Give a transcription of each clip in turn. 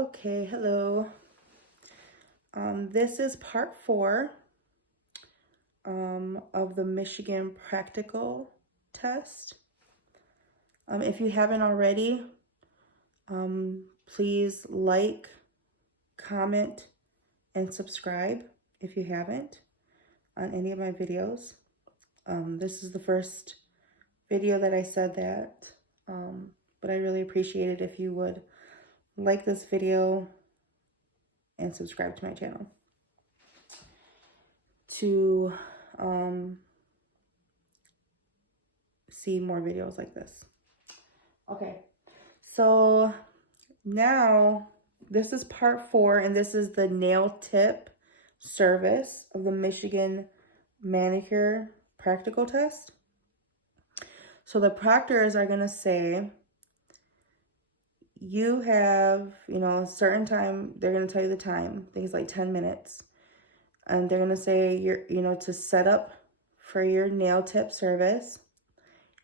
Okay, hello. This is part 4 of the Michigan practical test. If you haven't already, please like, comment, and subscribe if you haven't on any of my videos. This is the first video that I said that, but I really appreciate it if you would like this video and subscribe to my channel to see more videos like this. Okay, so now this is part 4, and this is the nail tip service of the Michigan Manicure practical test. So the proctors are going to say, you have, a certain time. They're going to tell you the time, things like 10 minutes. And they're going to say, to set up for your nail tip service,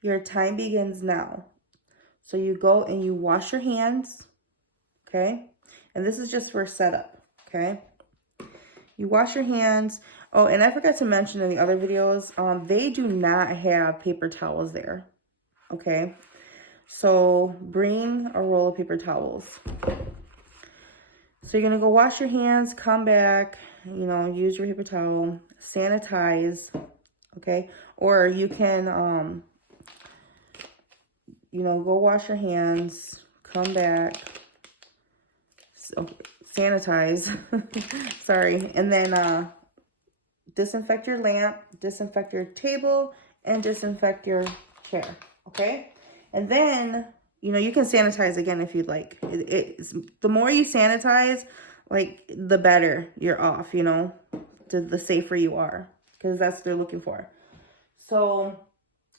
your time begins now. So you go and you wash your hands, okay? And this is just for setup, okay? You wash your hands. Oh, and I forgot to mention in the other videos, they do not have paper towels there, okay? So bring a roll of paper towels. So you're going to go wash your hands, come back, use your paper towel, sanitize, okay? Or you can, go wash your hands, come back, sanitize, sorry, and then disinfect your lamp, disinfect your table, and disinfect your chair, okay? And then, you can sanitize again if you'd like. The more you sanitize, the better you're off, the safer you are, because that's what they're looking for. So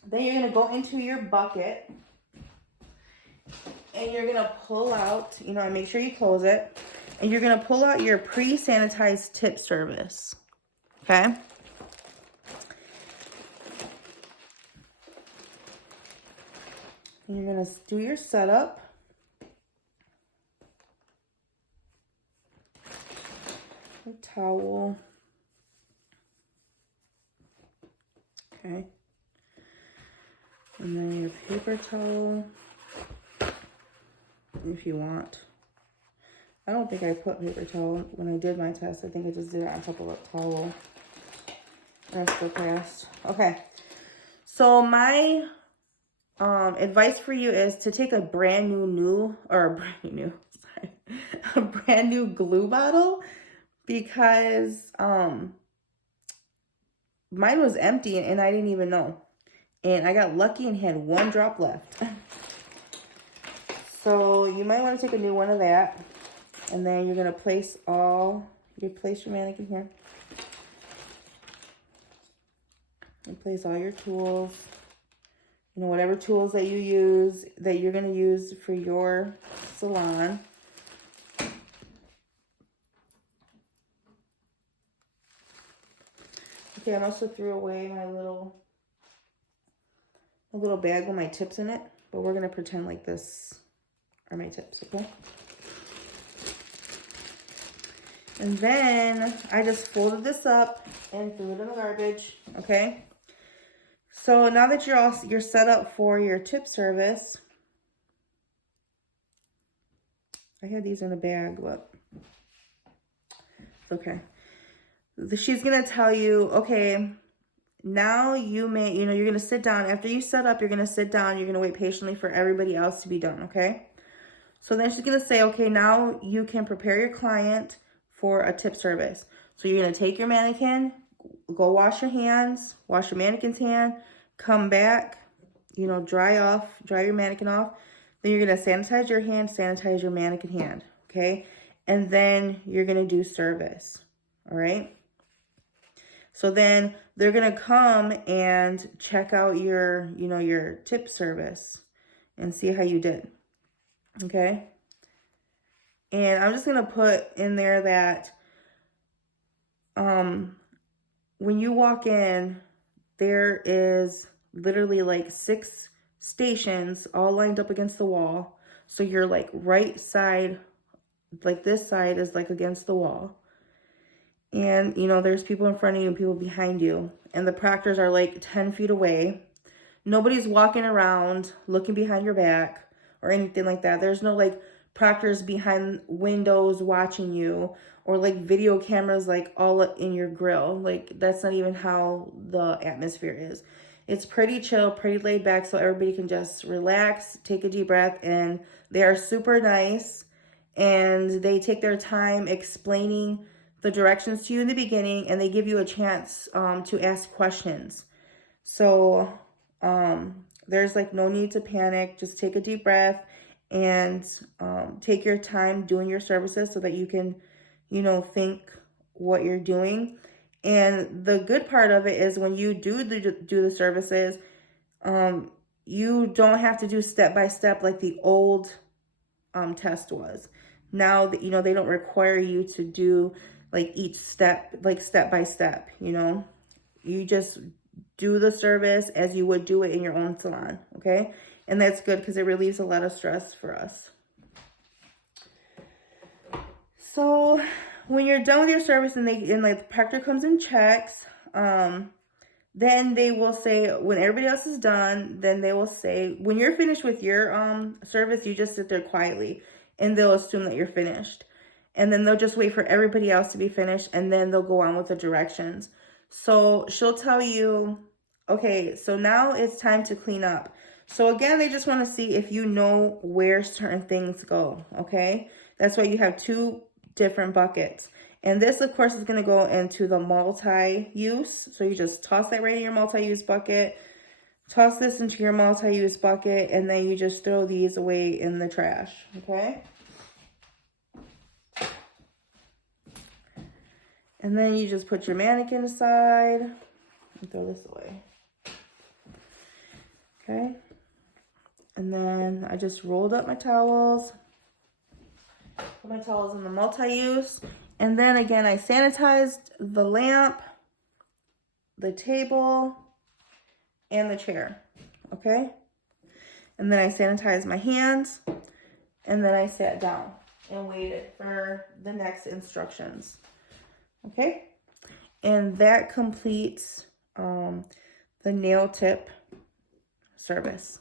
then you're going to go into your bucket, and you're going to pull out, and make sure you close it, and you're going to pull out your pre-sanitized tip service, okay? And you're going to do your setup. Your towel. Okay. And then your paper towel, if you want. I don't think I put paper towel when I did my test. I think I just did it on top of a towel. Rest the past. Okay. So my advice for you is to take a brand new glue bottle, because mine was empty and I didn't even know. And I got lucky and had 1 drop left. So you might want to take a new one of that. And then you're going to place your mannequin here. And place all your tools. Whatever tools that you use, that you're going to use for your salon. Okay, I also threw away my little bag with my tips in it, but we're going to pretend like this are my tips, okay? And then I just folded this up and threw it in the garbage, okay? So now that you're set up for your tip service, I had these in a bag, but it's okay. She's going to tell you, okay, now you're going to sit down. After you set up, you're going to sit down. You're going to wait patiently for everybody else to be done, okay? So then she's going to say, okay, now you can prepare your client for a tip service. So you're going to take your mannequin, go wash your hands, wash your mannequin's hand, come back, dry your mannequin off. Then you're going to sanitize your hand, sanitize your mannequin hand, okay? And then you're going to do service, all right? So then they're going to come and check out your tip service and see how you did, okay? And I'm just going to put in there that when you walk in, there is literally 6 stations all lined up against the wall. So you're right side like this side is like against the wall. And, you know, there's people in front of you and people behind you. And the proctors are like 10 feet away. Nobody's walking around looking behind your back or anything like that. There's no like proctors behind windows watching you or like video cameras like all in your grill. Like that's not even how the atmosphere is. It's pretty chill, pretty laid back, so everybody can just relax, take a deep breath, and they are super nice. And they take their time explaining the directions to you in the beginning, and they give you a chance to ask questions. So there's like no need to panic. Just take a deep breath and take your time doing your services so that you can, you know, think what you're doing. And the good part of it is when you do the services, you don't have to do step by step like the old test was. Now that, you know, they don't require you to do like each step, like step by step, you know. You just do the service as you would do it in your own salon, okay? And that's good because it relieves a lot of stress for us. So when you're done with your service and like the proctor comes and checks, then they will say, when everybody else is done, then they will say, when you're finished with your service, you just sit there quietly and they'll assume that you're finished. And then they'll just wait for everybody else to be finished and then they'll go on with the directions. So she'll tell you, okay, so now it's time to clean up. So again, they just want to see if you know where certain things go, okay? That's why you have two different buckets. And this, of course, is going to go into the multi-use. So you just toss that right in your multi-use bucket. Toss this into your multi-use bucket. And then you just throw these away in the trash. Okay? And then you just put your mannequin aside. And throw this away. Okay? And then I just rolled up my towels. Put my towels in the multi-use. And then again, I sanitized the lamp, the table, and the chair, okay? And then I sanitized my hands, and then I sat down and waited for the next instructions, okay? And that completes the nail tip service.